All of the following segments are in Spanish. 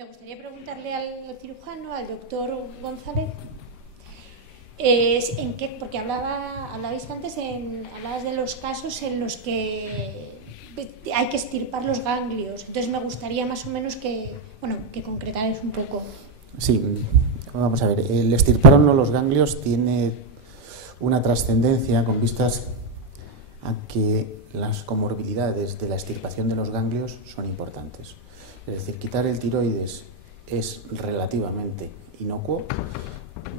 Me gustaría preguntarle al cirujano, al doctor González, en qué, porque hablabais antes, hablabas de los casos en los que hay que extirpar los ganglios. Entonces me gustaría más o menos que concretarais un poco. Sí, vamos a ver. El extirpar o no los ganglios tiene una trascendencia con vistas a que las comorbilidades de la extirpación de los ganglios son importantes. Es decir, quitar el tiroides es relativamente inocuo.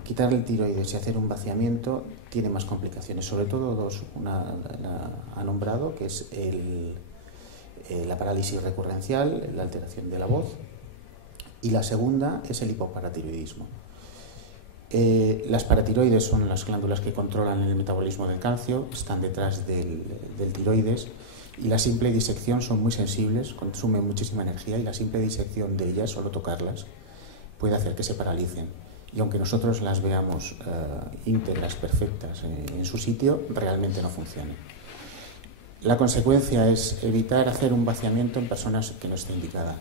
Quitar el tiroides y hacer un vaciamiento tiene más complicaciones, sobre todo dos. Una la ha nombrado, que es la parálisis recurrencial, la alteración de la voz, y la segunda es el hipoparatiroidismo. Las paratiroides son las glándulas que controlan el metabolismo del calcio, están detrás del tiroides, y la simple disección son muy sensibles, consumen muchísima energía, y la simple disección de ellas, solo tocarlas, puede hacer que se paralicen. Y aunque nosotros las veamos íntegras, perfectas, en su sitio, realmente no funcionan. La consecuencia es evitar hacer un vaciamiento en personas que no esté indicada.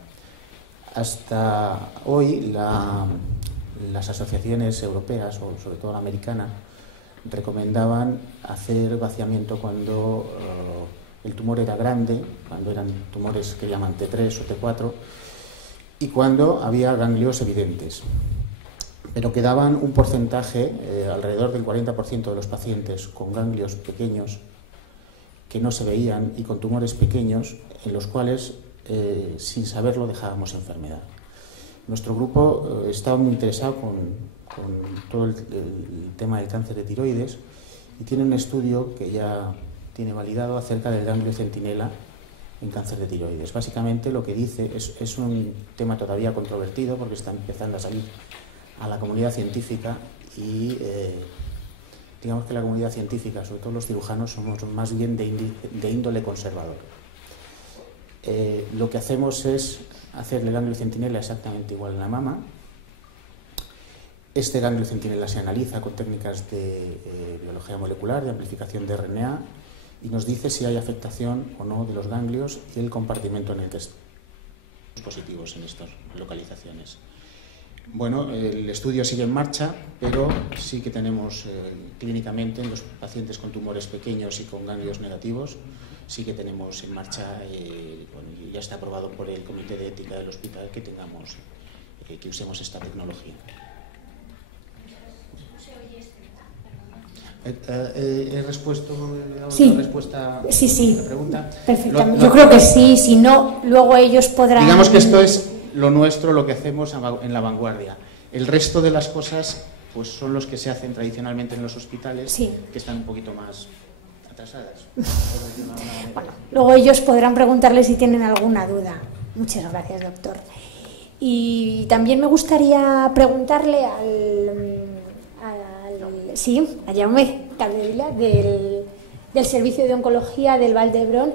Hasta hoy las asociaciones europeas, o sobre todo la americana, recomendaban hacer vaciamiento cuando el tumor era grande, cuando eran tumores que llaman T3 o T4, y cuando había ganglios evidentes. Pero quedaban un porcentaje, alrededor del 40% de los pacientes con ganglios pequeños que no se veían y con tumores pequeños en los cuales, sin saberlo, dejábamos enfermedad. Nuestro grupo estaba muy interesado con todo el tema del cáncer de tiroides y tiene un estudio que ya tiene validado acerca del ganglio centinela en cáncer de tiroides. Básicamente lo que dice es un tema todavía controvertido porque está empezando a salir a la comunidad científica y digamos que la comunidad científica, sobre todo los cirujanos, somos más bien de índole conservador. Lo que hacemos es hacerle el ganglio centinela exactamente igual en la mama. Este ganglio centinela se analiza con técnicas de biología molecular, de amplificación de RNA, y nos dice si hay afectación o no de los ganglios y el compartimento en el que están positivos en estas localizaciones. Bueno, el estudio sigue en marcha, pero sí que tenemos clínicamente en los pacientes con tumores pequeños y con ganglios negativos, sí que tenemos en marcha, bueno, ya está aprobado por el Comité de Ética del Hospital que usemos esta tecnología. ¿He respuesto sí. La respuesta sí. a la pregunta? Perfectamente. Yo creo que sí, si no, luego ellos podrán... Digamos que esto es lo nuestro, lo que hacemos en la vanguardia. El resto de las cosas pues son los que se hacen tradicionalmente en los hospitales, sí, que están un poquito más atrasadas. Bueno, luego ellos podrán preguntarle si tienen alguna duda. Muchas gracias, doctor. Y también me gustaría preguntarle a Jaume Capdevila del Servicio de Oncología del Vall d'Hebron,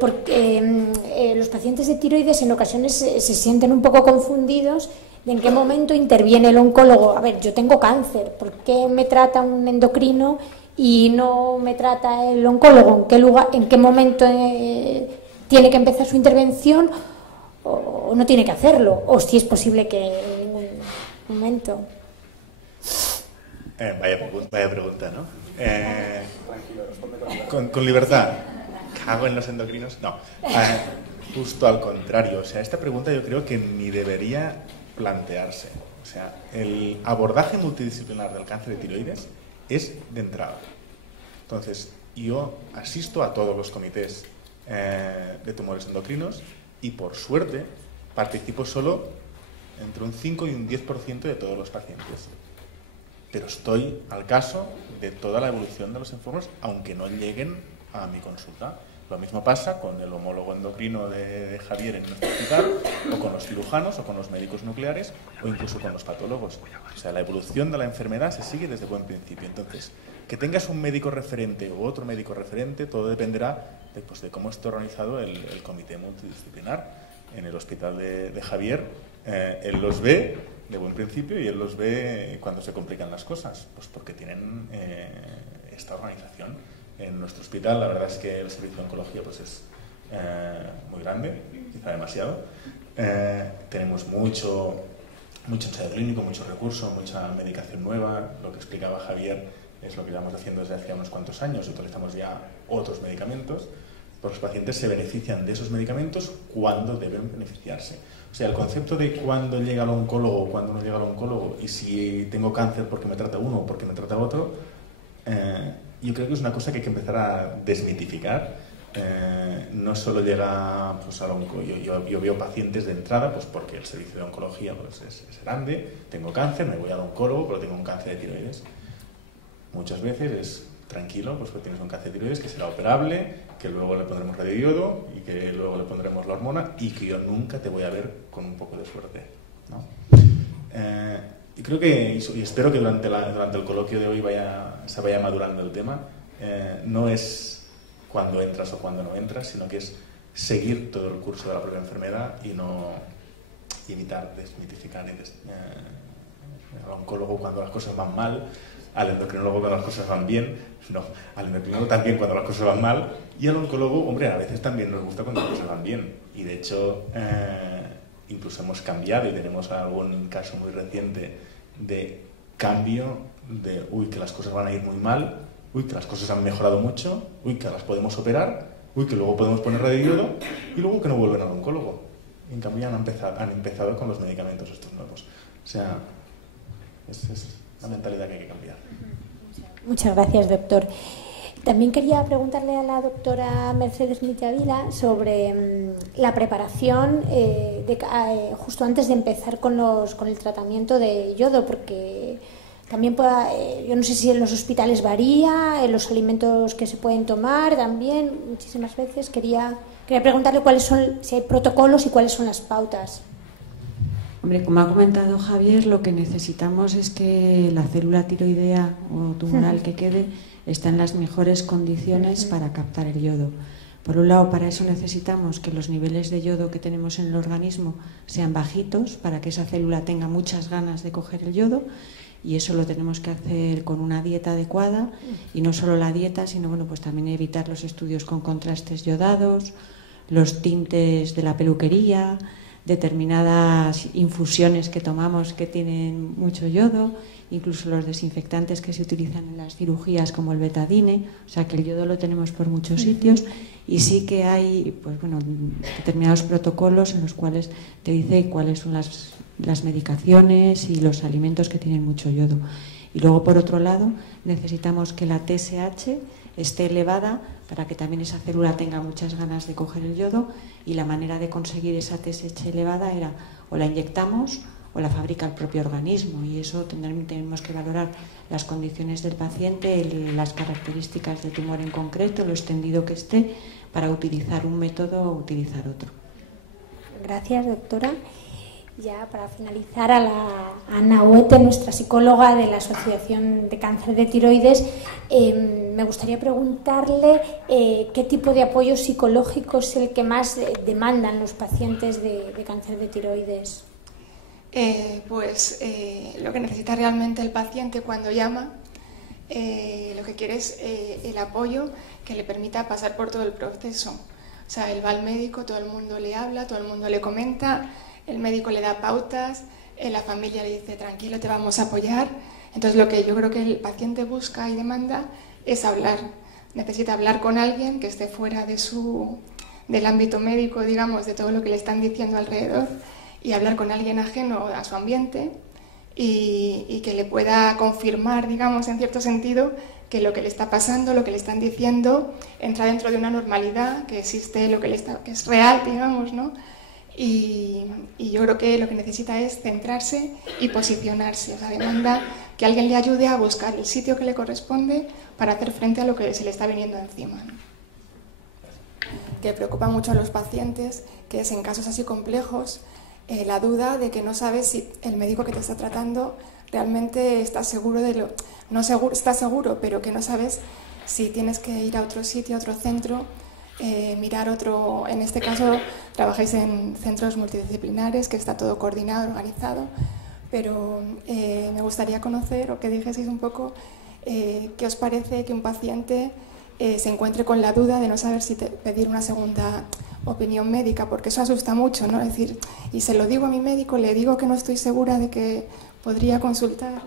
porque los pacientes de tiroides en ocasiones se sienten un poco confundidos de en qué momento interviene el oncólogo. A ver, yo tengo cáncer, ¿por qué me trata un endocrino y no me trata el oncólogo? ¿En qué lugar, en qué momento tiene que empezar su intervención o no tiene que hacerlo? O si es posible que en ningún momento. Vaya pregunta, ¿no? Con libertad. ¿Cago en los endocrinos? No. Justo al contrario. O sea, esta pregunta yo creo que ni debería plantearse. O sea, el abordaje multidisciplinar del cáncer de tiroides es de entrada. Entonces, yo asisto a todos los comités de tumores endocrinos y, por suerte, participo solo entre un 5 y un 10% de todos los pacientes. Pero estoy al caso de toda la evolución de los enfermos, aunque no lleguen a mi consulta. Lo mismo pasa con el homólogo endocrino de Javier en nuestro hospital, o con los cirujanos, o con los médicos nucleares, o incluso con los patólogos. O sea, la evolución de la enfermedad se sigue desde buen principio. Entonces, que tengas un médico referente u otro médico referente, todo dependerá de cómo esté organizado el comité multidisciplinar. En el hospital de Javier, él los ve de buen principio y él los ve cuando se complican las cosas, pues porque tienen esta organización. En nuestro hospital la verdad es que el servicio de oncología pues es muy grande, quizá demasiado, tenemos mucho ensayo clínico, mucho recurso, mucha medicación nueva. Lo que explicaba Javier es lo que llevamos haciendo desde hace unos cuantos años. Utilizamos ya otros medicamentos. Pues los pacientes se benefician de esos medicamentos cuando deben beneficiarse. O sea, el concepto de cuándo llega al oncólogo o cuándo no llega al oncólogo, y si tengo cáncer porque me trata uno o porque me trata otro, yo creo que es una cosa que hay que empezar a desmitificar. No solo llega pues, al oncólogo. Yo veo pacientes de entrada pues porque el servicio de oncología pues, es grande, tengo cáncer, me voy al oncólogo, pero tengo un cáncer de tiroides. Muchas veces es tranquilo, pues tienes un cáncer de tiroides que será operable, que luego le pondremos radioiodo y que luego le pondremos la hormona, y que yo nunca te voy a ver con un poco de suerte, ¿no? Y creo que, y espero que durante el coloquio de hoy se vaya madurando el tema. No es cuando entras o cuando no entras, sino que es seguir todo el curso de la propia enfermedad y evitar desmitificar al oncólogo cuando las cosas van mal, al endocrinólogo cuando las cosas van bien, no, al endocrinólogo también cuando las cosas van mal, y al oncólogo, hombre, a veces también nos gusta cuando las cosas van bien. Y de hecho, incluso hemos cambiado y tenemos algún caso muy reciente de cambio de, que las cosas van a ir muy mal, que las cosas han mejorado mucho, que las podemos operar, que luego podemos poner radioiodo, y luego que no vuelven al oncólogo. Y en cambio han empezado con los medicamentos estos nuevos. O sea, es la mentalidad que hay que cambiar. Muchas gracias, doctor. También quería preguntarle a la doctora Mercedes Mitjavila sobre la preparación justo antes de empezar con el tratamiento de yodo, porque también yo no sé si en los hospitales varía, en los alimentos que se pueden tomar también, muchísimas veces. Quería preguntarle si hay protocolos y cuáles son las pautas. Hombre, como ha comentado Javier, lo que necesitamos es que la célula tiroidea o tumoral que quede está en las mejores condiciones para captar el yodo. Por un lado, para eso necesitamos que los niveles de yodo que tenemos en el organismo sean bajitos, para que esa célula tenga muchas ganas de coger el yodo, y eso lo tenemos que hacer con una dieta adecuada, y no solo la dieta, sino pues también evitar los estudios con contrastes yodados, los tintes de la peluquería, determinadas infusiones que tomamos que tienen mucho yodo, incluso los desinfectantes que se utilizan en las cirugías como el betadine. O sea que el yodo lo tenemos por muchos sitios, y sí que hay determinados protocolos en los cuales te dice cuáles son las medicaciones y los alimentos que tienen mucho yodo. Y luego, por otro lado, necesitamos que la TSH esté elevada para que también esa célula tenga muchas ganas de coger el yodo, y la manera de conseguir esa TSH elevada era o la inyectamos o la fabrica el propio organismo, y eso tenemos que valorar las condiciones del paciente, las características del tumor en concreto, lo extendido que esté, para utilizar un método o utilizar otro. Gracias, doctora. Ya para finalizar, a Ana Huete, nuestra psicóloga de la Asociación de Cáncer de Tiroides, me gustaría preguntarle qué tipo de apoyo psicológico es el que más demandan los pacientes de cáncer de tiroides. Lo que necesita realmente el paciente cuando llama, lo que quiere es el apoyo que le permita pasar por todo el proceso. O sea, él va al médico, todo el mundo le habla, todo el mundo le comenta, el médico le da pautas, la familia le dice tranquilo, te vamos a apoyar. Entonces lo que yo creo que el paciente busca y demanda es hablar. Necesita hablar con alguien que esté fuera del ámbito médico, digamos, de todo lo que le están diciendo alrededor, y hablar con alguien ajeno a su ambiente y que le pueda confirmar, digamos, en cierto sentido, que lo que le está pasando, lo que le están diciendo, entra dentro de una normalidad, que existe que es real, digamos, ¿no? Y yo creo que lo que necesita es centrarse y posicionarse. O sea, demanda que alguien le ayude a buscar el sitio que le corresponde para hacer frente a lo que se le está viniendo encima, ¿no? Que preocupa mucho a los pacientes, que es en casos así complejos, la duda de que no sabes si el médico que te está tratando realmente está seguro está seguro, pero que no sabes si tienes que ir a otro sitio, a otro centro, mirar otro. En este caso trabajáis en centros multidisciplinares, que está todo coordinado, organizado, pero me gustaría conocer, o que dijeseis un poco qué os parece que un paciente se encuentre con la duda de no saber si pedir una segunda opinión médica, porque eso asusta mucho, ¿no? Es decir, y se lo digo a mi médico, le digo que no estoy segura de que podría consultar.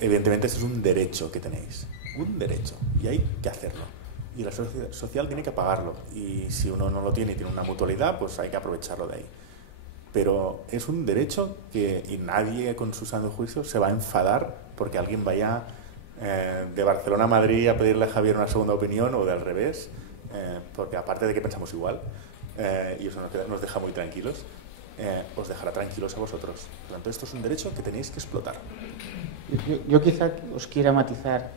Evidentemente, eso es un derecho que tenéis, un derecho, y hay que hacerlo. Y la seguridad social tiene que pagarlo. Y si uno no lo tiene y tiene una mutualidad, pues hay que aprovecharlo de ahí. Pero es un derecho y nadie con su sano juicio se va a enfadar porque alguien vaya de Barcelona a Madrid a pedirle a Javier una segunda opinión o de al revés, porque aparte de que pensamos igual, y eso nos deja muy tranquilos, os dejará tranquilos a vosotros. Por lo tanto, esto es un derecho que tenéis que explotar. Yo quizá os quiera matizar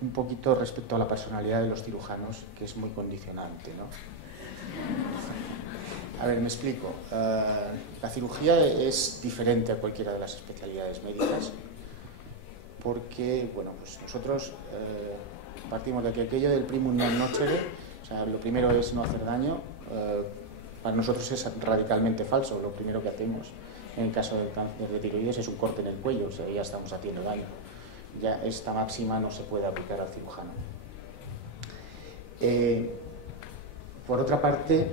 un poquito respecto a la personalidad de los cirujanos, que es muy condicionante, ¿no? A ver, me explico. La cirugía es diferente a cualquiera de las especialidades médicas porque, bueno, pues nosotros partimos de que aquello del primum non nocere, o sea, lo primero es no hacer daño, para nosotros es radicalmente falso. Lo primero que hacemos en el caso del cáncer de tiroides es un corte en el cuello, o sea, ya estamos haciendo daño. Ya esta máxima no se puede aplicar al cirujano. Por otra parte,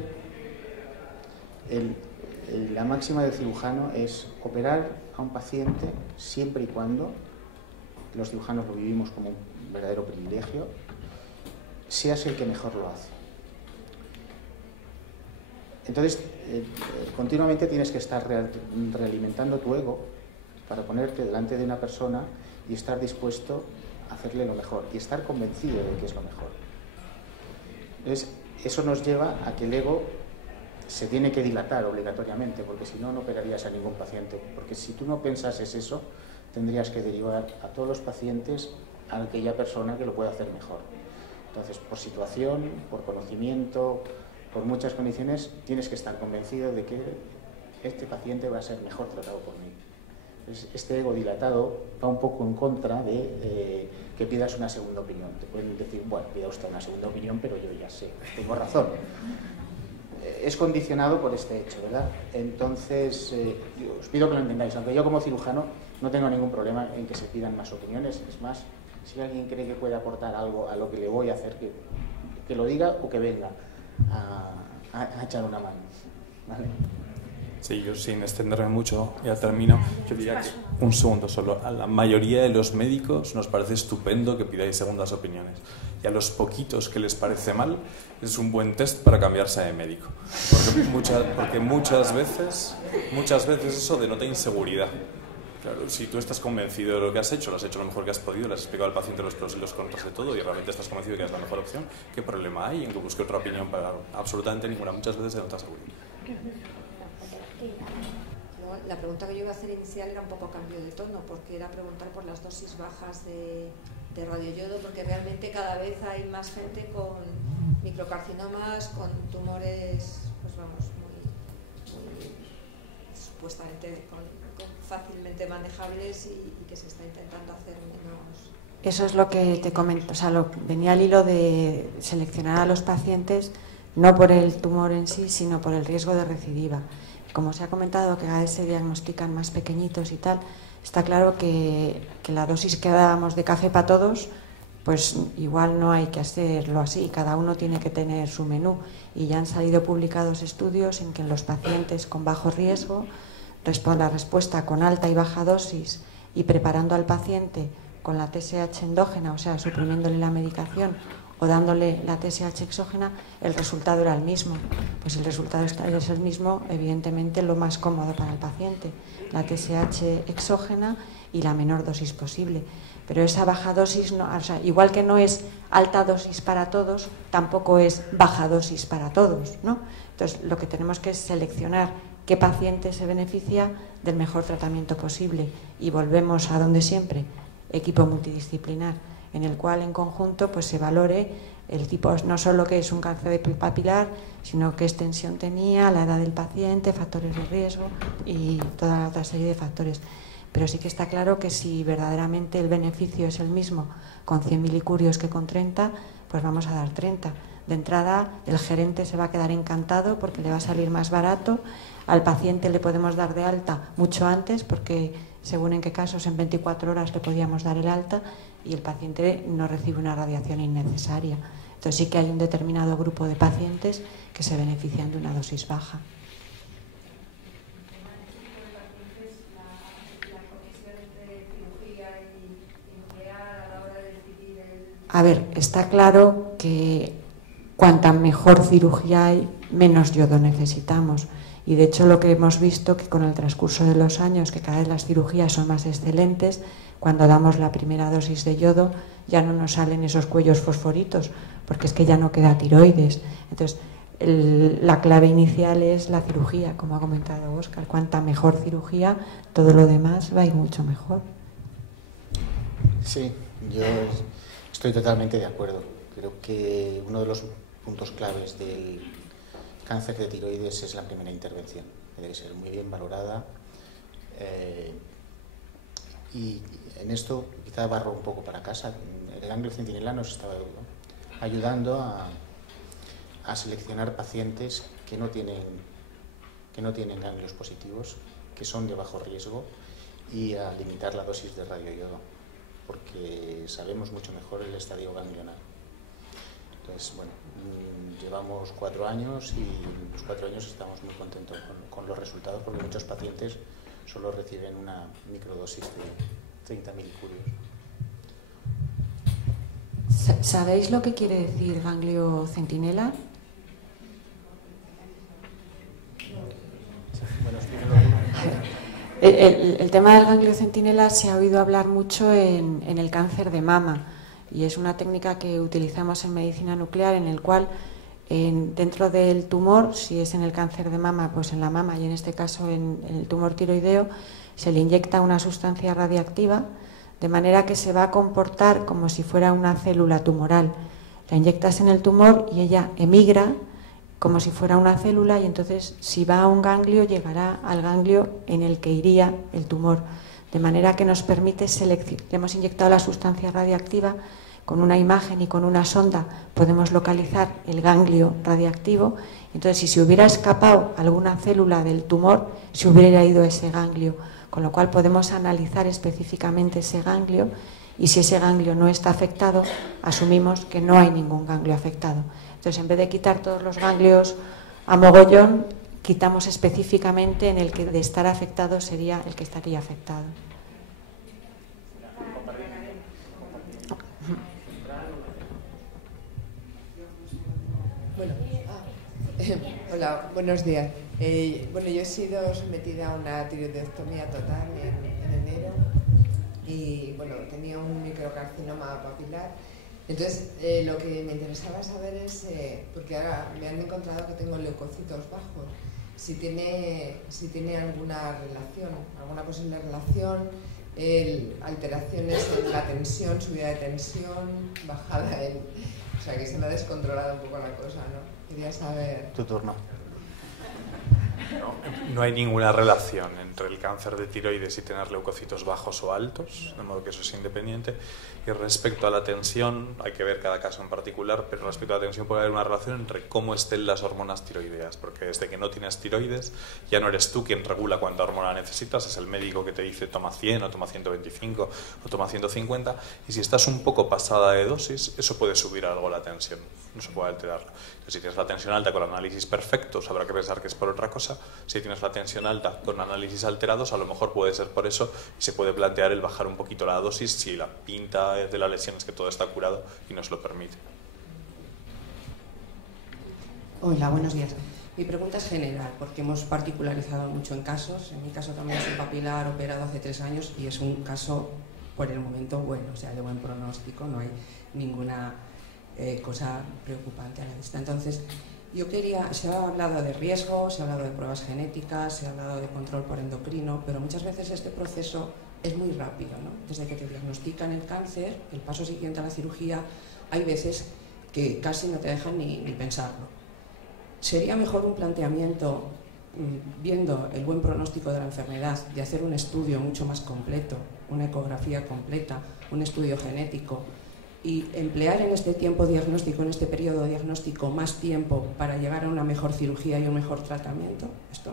la máxima del cirujano es operar a un paciente siempre y cuando, los cirujanos lo vivimos como un verdadero privilegio, seas el que mejor lo hace. Entonces, continuamente tienes que estar realimentando tu ego para ponerte delante de una persona y estar dispuesto a hacerle lo mejor y estar convencido de que es lo mejor. Entonces, eso nos lleva a que el ego se tiene que dilatar obligatoriamente, porque si no, no operarías a ningún paciente. Porque si tú no pensases eso, tendrías que derivar a todos los pacientes a aquella persona que lo pueda hacer mejor. Entonces, por situación, por conocimiento, por muchas condiciones, tienes que estar convencido de que este paciente va a ser mejor tratado por mí. Entonces, este ego dilatado va un poco en contra de que pidas una segunda opinión. Te pueden decir, bueno, pida usted una segunda opinión, pero yo ya sé, tengo razón. Es condicionado por este hecho, ¿verdad? Entonces, yo os pido que lo entendáis, aunque yo como cirujano no tengo ningún problema en que se pidan más opiniones. Es más, si alguien cree que puede aportar algo a lo que le voy a hacer, que lo diga o que venga a echar una mano, ¿vale? Sí, yo sin extenderme mucho, ya termino. Yo diría que, un segundo solo, a la mayoría de los médicos nos parece estupendo que pidáis segundas opiniones. Y a los poquitos que les parece mal, es un buen test para cambiarse de médico. Porque muchas veces eso denota inseguridad. Claro, si tú estás convencido de lo que has hecho lo mejor que has podido, le has explicado al paciente los pros y los contras de todo y realmente estás convencido de que es la mejor opción, ¿qué problema hay en que busque otra opinión? Para absolutamente ninguna. Muchas veces denota seguridad. La pregunta que yo iba a hacer inicial era un poco cambio de tono, porque era preguntar por las dosis bajas de radioyodo, porque realmente cada vez hay más gente con microcarcinomas, con tumores, pues vamos, muy supuestamente fácilmente manejables y que se está intentando hacer menos. Eso es lo que te comento, o sea, venía al hilo de seleccionar a los pacientes no por el tumor en sí, sino por el riesgo de recidiva. Como se ha comentado que cada vez se diagnostican más pequeñitos y tal, está claro que la dosis que dábamos de café para todos, pues igual no hay que hacerlo así, cada uno tiene que tener su menú. Y ya han salido publicados estudios en que en los pacientes con bajo riesgo, la respuesta con alta y baja dosis y preparando al paciente con la TSH endógena, o sea, suprimiéndole la medicación o dándole la TSH exógena, el resultado era el mismo. Pues el resultado es el mismo, evidentemente lo más cómodo para el paciente, la TSH exógena y la menor dosis posible. Pero esa baja dosis, no, o sea, igual que no es alta dosis para todos, tampoco es baja dosis para todos, ¿no? Entonces, lo que tenemos que es seleccionar qué paciente se beneficia del mejor tratamiento posible. Y volvemos a donde siempre, equipo multidisciplinar, en el cual en conjunto pues se valore el tipo, no solo que es un cáncer papilar, sino qué extensión tenía, la edad del paciente, factores de riesgo y toda otra serie de factores. Pero sí que está claro que si verdaderamente el beneficio es el mismo con 100 milicurios que con 30, pues vamos a dar 30. De entrada, el gerente se va a quedar encantado porque le va a salir más barato. Al paciente le podemos dar de alta mucho antes porque según en qué casos en 24 horas le podíamos dar el alta y el paciente no recibe una radiación innecesaria. Entonces sí que hay un determinado grupo de pacientes que se benefician de una dosis baja. A ver, está claro que cuanta mejor cirugía hay, menos yodo necesitamos. Y de hecho lo que hemos visto que con el transcurso de los años, que cada vez las cirugías son más excelentes, cuando damos la primera dosis de yodo ya no nos salen esos cuellos fosforitos, porque es que ya no queda tiroides. Entonces, la clave inicial es la cirugía, como ha comentado Óscar. Cuanta mejor cirugía, todo lo demás va a ir mucho mejor. Sí, yo estoy totalmente de acuerdo. Creo que uno de los puntos claves del cáncer de tiroides es la primera intervención. Debe ser muy bien valorada. Y en esto quizá barro un poco para casa. El ganglio centinela nos está ayudando a seleccionar pacientes que no tienen ganglios positivos, que son de bajo riesgo, y a limitar la dosis de radioyodo, porque sabemos mucho mejor el estadio ganglionar. Entonces, bueno, llevamos 4 años y en los 4 años estamos muy contentos con los resultados, porque muchos pacientes solo reciben una microdosis de 30 milicurios. ¿Sabéis lo que quiere decir ganglio centinela? El tema del ganglio centinela se ha oído hablar mucho en el cáncer de mama, y es una técnica que utilizamos en medicina nuclear, en el cual dentro del tumor, si es en el cáncer de mama, pues en la mama, y en este caso en el tumor tiroideo, se le inyecta una sustancia radiactiva, de manera que se va a comportar como si fuera una célula tumoral. La inyectas en el tumor y ella emigra como si fuera una célula, y entonces si va a un ganglio llegará al ganglio en el que iría el tumor, de manera que nos permite seleccionar. Hemos inyectado la sustancia radiactiva, con una imagen y con una sonda podemos localizar el ganglio radiactivo, entonces si se hubiera escapado alguna célula del tumor, se hubiera ido ese ganglio, con lo cual podemos analizar específicamente ese ganglio, y si ese ganglio no está afectado, asumimos que no hay ningún ganglio afectado. Entonces, en vez de quitar todos los ganglios a mogollón, quitamos específicamente en el que de estar afectado sería el que estaría afectado. Bueno, hola, buenos días. Bueno, yo he sido sometida a una tiroidectomía total en enero y bueno, tenía un microcarcinoma papilar. Entonces, lo que me interesaba saber es, porque ahora me han encontrado que tengo leucocitos bajos, si tiene alguna relación, alguna posible relación, alteraciones en la tensión, subida de tensión, bajada en... O sea, que se me ha descontrolado un poco la cosa, ¿no? Quería saber... Tu turno. No hay ninguna relación entre el cáncer de tiroides y tener leucocitos bajos o altos, de modo que eso es independiente. Y respecto a la tensión, hay que ver cada caso en particular, pero respecto a la tensión puede haber una relación entre cómo estén las hormonas tiroideas, porque desde que no tienes tiroides ya no eres tú quien regula cuánta hormona necesitas, es el médico que te dice toma 100 o toma 125 o toma 150, y si estás un poco pasada de dosis, eso puede subir algo la tensión, no se puede alterarla. Si tienes la tensión alta con análisis perfectos, habrá que pensar que es por otra cosa. Si tienes la tensión alta con análisis alterados, a lo mejor puede ser por eso, y se puede plantear el bajar un poquito la dosis si la pinta de la lesión es que todo está curado y nos lo permite. Hola, buenos días. Mi pregunta es general, porque hemos particularizado mucho en casos. En mi caso también es un papilar operado hace 3 años y es un caso, por el momento, bueno, o sea, de buen pronóstico, no hay ninguna cosa preocupante a la vista. Entonces, yo quería, se ha hablado de riesgo, se ha hablado de pruebas genéticas, se ha hablado de control por endocrino, pero muchas veces este proceso es muy rápido, ¿no? Desde que te diagnostican el cáncer, el paso siguiente a la cirugía, hay veces que casi no te dejan ni pensarlo. Sería mejor un planteamiento, viendo el buen pronóstico de la enfermedad, de hacer un estudio mucho más completo, una ecografía completa, un estudio genético, y emplear en este tiempo diagnóstico, en este periodo diagnóstico, más tiempo para llegar a una mejor cirugía y un mejor tratamiento. Esto,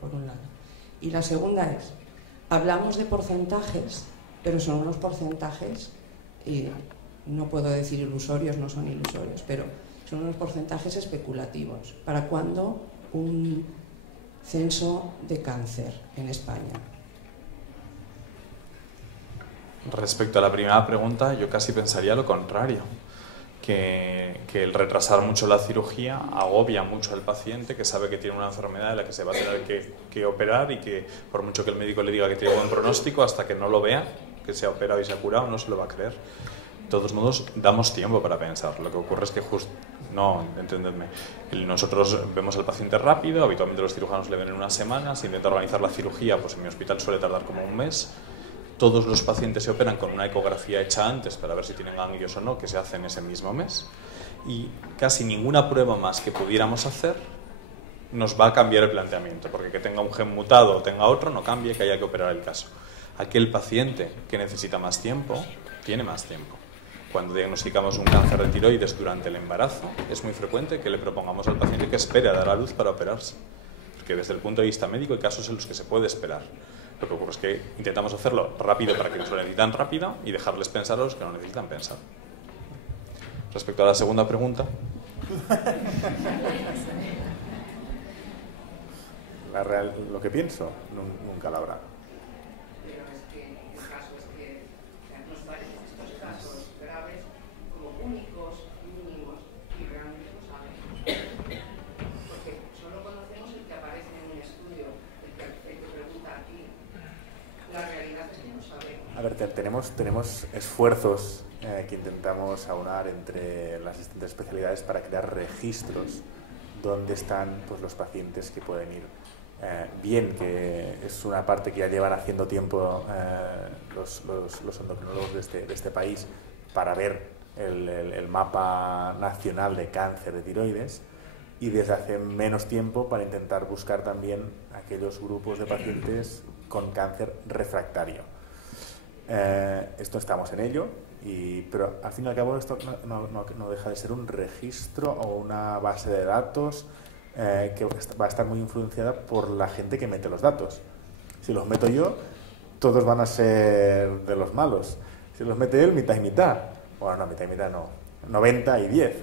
por un lado. Y la segunda es, Hablamos de porcentajes, pero son unos porcentajes, y no puedo decir ilusorios, no son ilusorios, pero son unos porcentajes especulativos. ¿Para cuándo un censo de cáncer en España? Respecto a la primera pregunta, yo casi pensaría lo contrario, que el retrasar mucho la cirugía agobia mucho al paciente, que sabe que tiene una enfermedad en la que se va a tener que operar y que por mucho que el médico le diga que tiene buen pronóstico, hasta que no lo vea, que se ha operado y se ha curado, no se lo va a creer. De todos modos, damos tiempo para pensar. Lo que ocurre es que no, entendedme, nosotros vemos al paciente rápido, habitualmente los cirujanos le ven en unas semanas, se intenta organizar la cirugía, pues en mi hospital suele tardar como un mes. Todos los pacientes se operan con una ecografía hecha antes para ver si tienen ganglios o no, que se hace en ese mismo mes. Y casi ninguna prueba más que pudiéramos hacer nos va a cambiar el planteamiento, porque que tenga un gen mutado o tenga otro no cambia que haya que operar el caso. Aquel paciente que necesita más tiempo, tiene más tiempo. Cuando diagnosticamos un cáncer de tiroides durante el embarazo, es muy frecuente que le propongamos al paciente que espere a dar a luz para operarse. Porque desde el punto de vista médico hay casos en los que se puede esperar. Lo que ocurre es que intentamos hacerlo rápido para quienes lo necesitan rápido y dejarles pensar a los que no necesitan pensar. Respecto a la segunda pregunta... Lo que pienso, nunca la habrá. Pero es que el caso es que nos parecen estos casos graves como únicos, mínimos, y realmente no sabemos. Porque solo conocemos el que aparece en un estudio, el que pregunta aquí. La realidad es que no sabemos. A ver, tenemos esfuerzos que intentamos aunar entre las distintas especialidades para crear registros donde están pues, los pacientes que pueden ir bien, que es una parte que ya llevan haciendo tiempo los endocrinólogos de este país para ver el mapa nacional de cáncer de tiroides, y desde hace menos tiempo para intentar buscar también aquellos grupos de pacientes con cáncer refractario. Esto estamos en ello, pero al fin y al cabo esto no deja de ser un registro o una base de datos que va a estar muy influenciada por la gente que mete los datos. Si los meto yo, todos van a ser de los malos. Si los mete él, mitad y mitad. Bueno, no, mitad y mitad no. 90 y 10.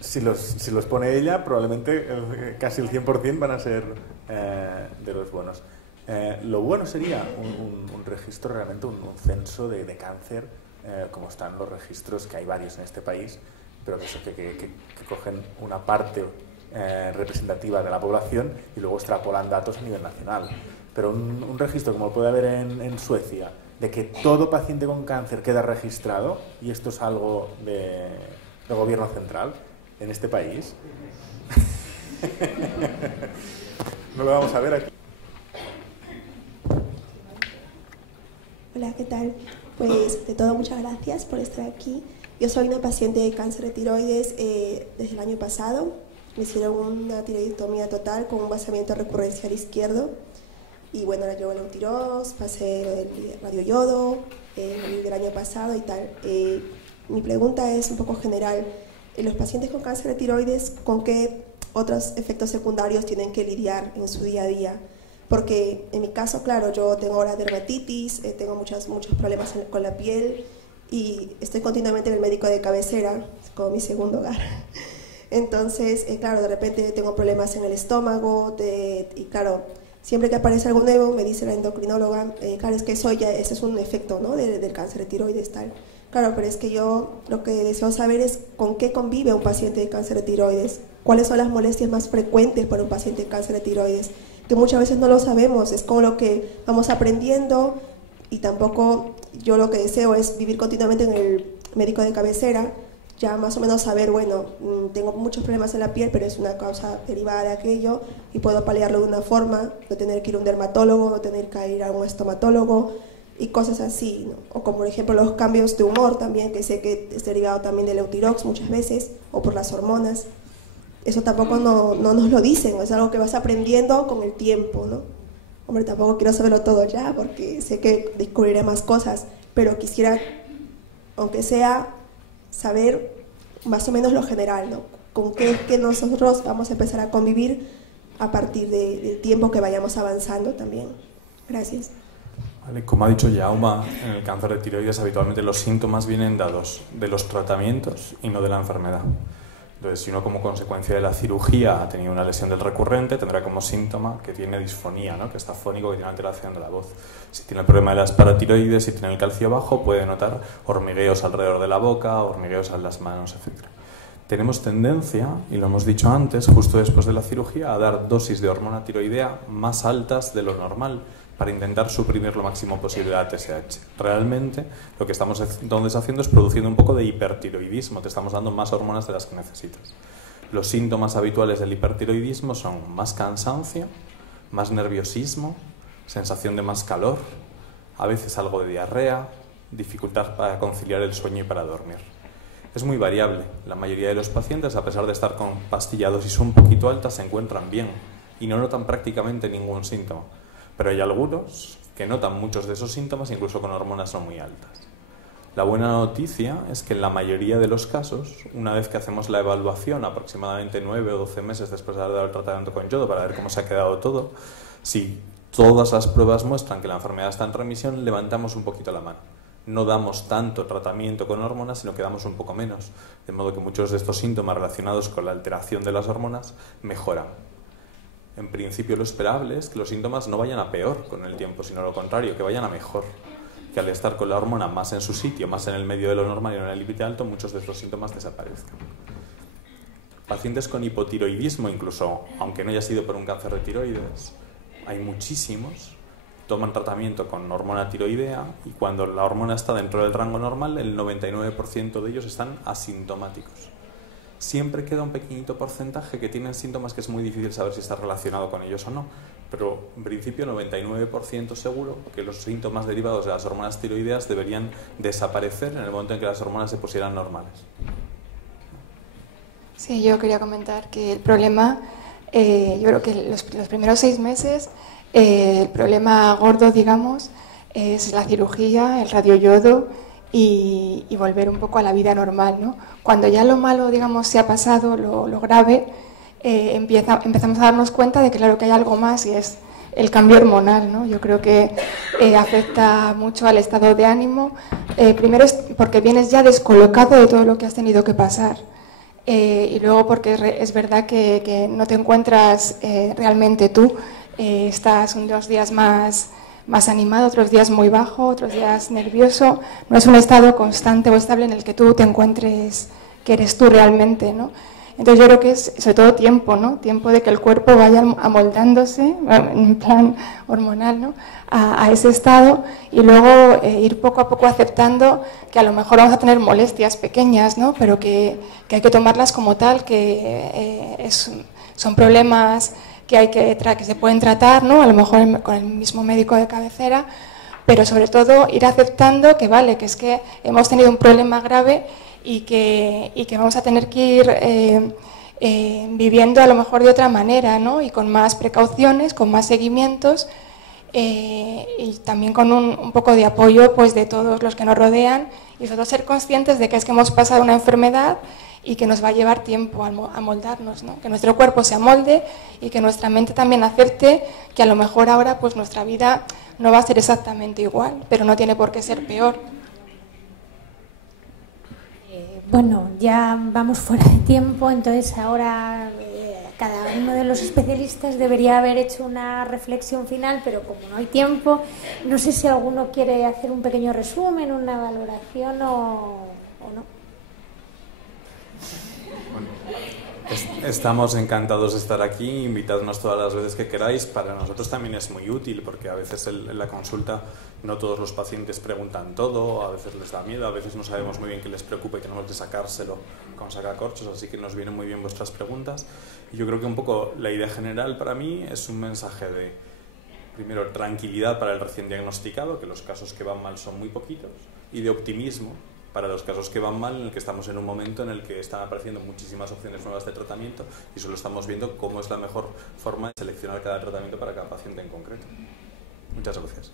Si los pone ella, probablemente casi el 100% van a ser de los buenos. Lo bueno sería un registro, realmente un censo de cáncer, como están los registros, que hay varios en este país, pero que cogen una parte representativa de la población y luego extrapolan datos a nivel nacional. Pero un registro como puede haber en Suecia, de que todo paciente con cáncer queda registrado, y esto es algo de gobierno central en este país, no lo vamos a ver aquí. Hola, ¿qué tal? Pues de todo, muchas gracias por estar aquí. Yo soy una paciente de cáncer de tiroides desde el año pasado. Me hicieron una tiroidectomía total con un vaciamiento recurrencial izquierdo. Y bueno, ahora llevo el Eutirox, pasé el radioyodo del año pasado y tal. Mi pregunta es un poco general. Los pacientes con cáncer de tiroides, ¿con qué otros efectos secundarios tienen que lidiar en su día a día? Porque en mi caso, claro, yo tengo ahora dermatitis, tengo muchos problemas con la piel y estoy continuamente en el médico de cabecera, es como mi segundo hogar. Entonces, claro, de repente tengo problemas en el estómago y claro, siempre que aparece algo nuevo me dice la endocrinóloga, claro, es que ese es un efecto, ¿no?, del cáncer de tiroides, tal. Claro, pero es que yo lo que deseo saber es con qué convive un paciente de cáncer de tiroides, cuáles son las molestias más frecuentes para un paciente de cáncer de tiroides, que muchas veces no lo sabemos, es como lo que vamos aprendiendo, y tampoco yo lo que deseo es vivir continuamente en el médico de cabecera, ya más o menos saber, bueno, tengo muchos problemas en la piel, pero es una causa derivada de aquello y puedo paliarlo de una forma, no tener que ir a un dermatólogo, no tener que ir a un estomatólogo y cosas así, ¿no? O como por ejemplo los cambios de humor también, que sé que es derivado también del Eutirox muchas veces, o por las hormonas. Eso tampoco no nos lo dicen, es algo que vas aprendiendo con el tiempo, ¿no? Hombre, tampoco quiero saberlo todo ya, porque sé que descubriré más cosas, pero quisiera, aunque sea, saber más o menos lo general, ¿no? Con qué es que nosotros vamos a empezar a convivir a partir del tiempo que vayamos avanzando también. Gracias. Vale, como ha dicho Jaume, en el cáncer de tiroides habitualmente los síntomas vienen dados de los tratamientos y no de la enfermedad. Entonces, si uno como consecuencia de la cirugía ha tenido una lesión del recurrente, tendrá como síntoma que tiene disfonía, ¿no? Que está fónico, que tiene alteración de la voz. Si tiene el problema de las paratiroides, si tiene el calcio bajo, puede notar hormigueos alrededor de la boca, hormigueos en las manos, etc. Tenemos tendencia, y lo hemos dicho antes, justo después de la cirugía, a dar dosis de hormona tiroidea más altas de lo normal para intentar suprimir lo máximo posible la TSH. Realmente lo que estamos entonces haciendo es produciendo un poco de hipertiroidismo, te estamos dando más hormonas de las que necesitas. Los síntomas habituales del hipertiroidismo son más cansancio, más nerviosismo, sensación de más calor, a veces algo de diarrea, dificultad para conciliar el sueño y para dormir. Es muy variable. La mayoría de los pacientes, a pesar de estar con pastilla dosis un poquito alta, se encuentran bien y no notan prácticamente ningún síntoma. Pero hay algunos que notan muchos de esos síntomas, incluso con hormonas no muy altas. La buena noticia es que en la mayoría de los casos, una vez que hacemos la evaluación, aproximadamente 9 o 12 meses después de haber dado el tratamiento con yodo, para ver cómo se ha quedado todo, si todas las pruebas muestran que la enfermedad está en remisión, levantamos un poquito la mano. No damos tanto tratamiento con hormonas, sino que damos un poco menos. De modo que muchos de estos síntomas relacionados con la alteración de las hormonas mejoran. En principio lo esperable es que los síntomas no vayan a peor con el tiempo, sino lo contrario, que vayan a mejor. Que al estar con la hormona más en su sitio, más en el medio de lo normal y no en el límite alto, muchos de estos síntomas desaparezcan. Pacientes con hipotiroidismo, incluso aunque no haya sido por un cáncer de tiroides, hay muchísimos, toman tratamiento con hormona tiroidea y cuando la hormona está dentro del rango normal, el 99% de ellos están asintomáticos. Siempre queda un pequeñito porcentaje que tienen síntomas que es muy difícil saber si está relacionado con ellos o no, pero en principio 99% seguro que los síntomas derivados de las hormonas tiroideas deberían desaparecer en el momento en que las hormonas se pusieran normales. Sí, yo quería comentar que el problema, yo creo que los primeros 6 meses, el problema gordo, digamos, es la cirugía, el radioyodo y volver un poco a la vida normal, ¿no? Cuando ya lo malo, digamos, se ha pasado, lo grave, empezamos a darnos cuenta de que claro que hay algo más y es el cambio hormonal, ¿no? Yo creo que afecta mucho al estado de ánimo. Primero es porque vienes ya descolocado de todo lo que has tenido que pasar. Y luego porque es verdad que no te encuentras realmente tú. Estás unos días más animado, otros días muy bajo, otros días nervioso. No es un estado constante o estable en el que tú te encuentres que eres tú realmente, ¿no? Entonces yo creo que es sobre todo tiempo, ¿no? Tiempo de que el cuerpo vaya amoldándose, en plan hormonal, ¿no? A ese estado y luego ir poco a poco aceptando que a lo mejor vamos a tener molestias pequeñas, ¿no? Pero que hay que tomarlas como tal, que son problemas que se pueden tratar, ¿no? A lo mejor con el mismo médico de cabecera, pero sobre todo ir aceptando que vale, que es que hemos tenido un problema grave y que vamos a tener que ir viviendo a lo mejor de otra manera, ¿no? Y con más precauciones, con más seguimientos y también con un poco de apoyo pues, de todos los que nos rodean y sobre todo ser conscientes de que es que hemos pasado una enfermedad y que nos va a llevar tiempo a moldarnos, ¿no? Que nuestro cuerpo se amolde y que nuestra mente también acepte que a lo mejor ahora pues nuestra vida no va a ser exactamente igual, pero no tiene por qué ser peor. Bueno, ya vamos fuera de tiempo, entonces ahora cada uno de los especialistas debería haber hecho una reflexión final, pero como no hay tiempo, no sé si alguno quiere hacer un pequeño resumen, una valoración o no. Estamos encantados de estar aquí, invitadnos todas las veces que queráis. Para nosotros también es muy útil porque a veces en la consulta no todos los pacientes preguntan todo, a veces les da miedo, a veces no sabemos muy bien qué les preocupa y tenemos que sacárselo con sacacorchos, así que nos vienen muy bien vuestras preguntas. Y yo creo que un poco la idea general para mí es un mensaje de, primero, tranquilidad para el recién diagnosticado, que los casos que van mal son muy poquitos, y de optimismo para los casos que van mal, en el que estamos en un momento en el que están apareciendo muchísimas opciones nuevas de tratamiento y solo estamos viendo cómo es la mejor forma de seleccionar cada tratamiento para cada paciente en concreto. Muchas gracias.